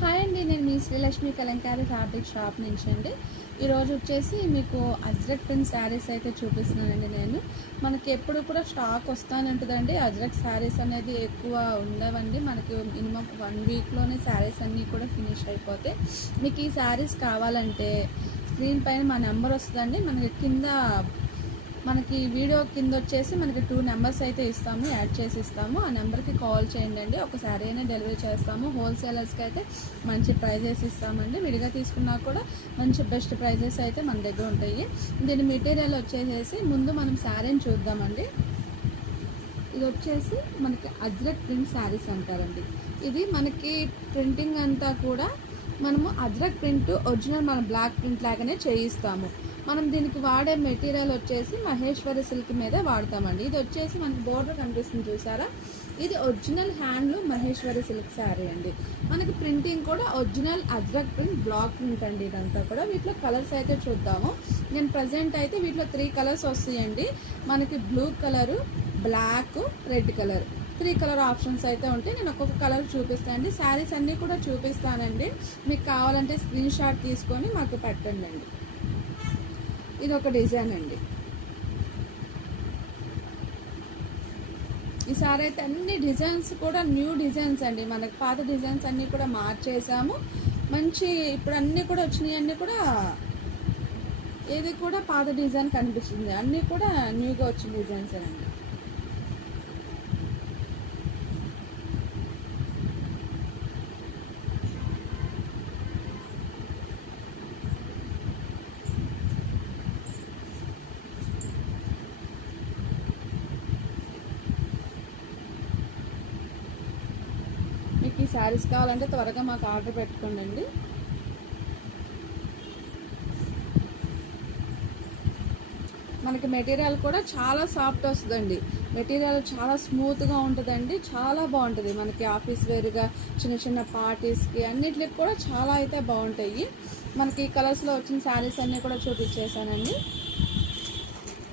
Hi అండి, నేను మీ Srilakshmi Kalamkari fabric shop నుంచి అండి. ఈరోజు వచ్చేసి మీకు అజ్రక్ ప్రింట్ శారీస్ అయితే చూపిస్తున్నానండి. మనకి ఎప్పుడు కూడా స్టాక్ వస్తానంటుందండి. అజ్రక్ శారీస్ అనేది ఎక్కువ ఉండవండి. మనకి మినిమం 1 వీక్లోనే శారీస్ అన్నీ కూడా ఫినిష్ అయిపోతాయి. మీకు ఈ శారీస్ కావాలంటే స్క్రీన్ పైన మా నెంబర్ వస్తుందండి. మనకి వీడియో కింద వచ్చేసి మనకి 2 నెంబర్స్ అయితే ఇస్తాము, యాడ్ చేసి ఇస్తాము. ఆ నెంబర్కి కాల్ చేయండి అండి. ఒకసారి అయినా డెలివరీ చేస్తాము. హోల్సేలర్స్కి అయితే మంచి ప్రైజెస్ ఇస్తామండి. విడిగా తీసుకున్నా కూడా మంచి బెస్ట్ ప్రైజెస్ అయితే మన దగ్గర ఉంటాయి. దీని మెటీరియల్ వచ్చేసి ముందు మనం శారీని చూద్దామండి. ఇది వచ్చేసి మనకి అజ్రక్ ప్రింట్ శారీస్ అంటారండి. ఇది మనకి ప్రింటింగ్ అంతా కూడా మనము అజ్రక్ ప్రింట్ ఒరిజినల్ మన బ్లాక్ ప్రింట్ లాగానే చేయిస్తాము. మనం దీనికి వాడే మెటీరియల్ వచ్చేసి మహేశ్వరి సిల్క్ మీద వాడతామండి. ఇది వచ్చేసి మనకి బోర్డర్ కనిపిస్తుంది చూసారా, ఇది original handloom Maheshwari silk sari అండి. మనకి ప్రింటింగ్ కూడా original Ajrak print block print అండి. ఇదంతా కూడా వీటిలో కలర్స్ అయితే చూద్దాము. నేను ప్రజెంట్ అయితే వీటిలో 3 కలర్స్ వస్తాయండి. మనకి blue colour, black, red colour 3 colour options అయితే ఉంటాయి. నేను ఒక్కొక్క కలర్ చూపిస్తానండి. శారీస్ అన్నీ కూడా చూపిస్తానండి. మీకు కావాలంటే స్క్రీన్ షాట్ తీసుకొని మాకు పెట్టండి అండి. ఇది ఒక డిజైన్ అండి. ఈసారి అయితే అన్ని డిజైన్స్ కూడా న్యూ డిజైన్స్ అండి. మనకి పాత డిజైన్స్ అన్నీ కూడా మార్చేసాము. మంచి ఇప్పుడు అన్నీ కూడా వచ్చినాయి. అన్నీ కూడా ఏది కూడా పాత డిజైన్ కనిపిస్తుంది. అన్నీ కూడా న్యూగా వచ్చిన డిజైన్స్ అండి. మీకు ఈ శారీస్ కావాలంటే త్వరగా మాకు ఆర్డర్ పెట్టుకోండి. మనకి మెటీరియల్ కూడా చాలా సాఫ్ట్ వస్తుందండి. మెటీరియల్ చాలా స్మూత్గా ఉంటుందండి. చాలా బాగుంటుంది. మనకి ఆఫీస్ వేర్గా చిన్న చిన్న పార్టీస్కి అన్నిటికి కూడా చాలా అయితే బాగుంటాయి. మనకి ఈ కలర్స్లో వచ్చిన శారీస్ అన్నీ కూడా చూపించేసానండి.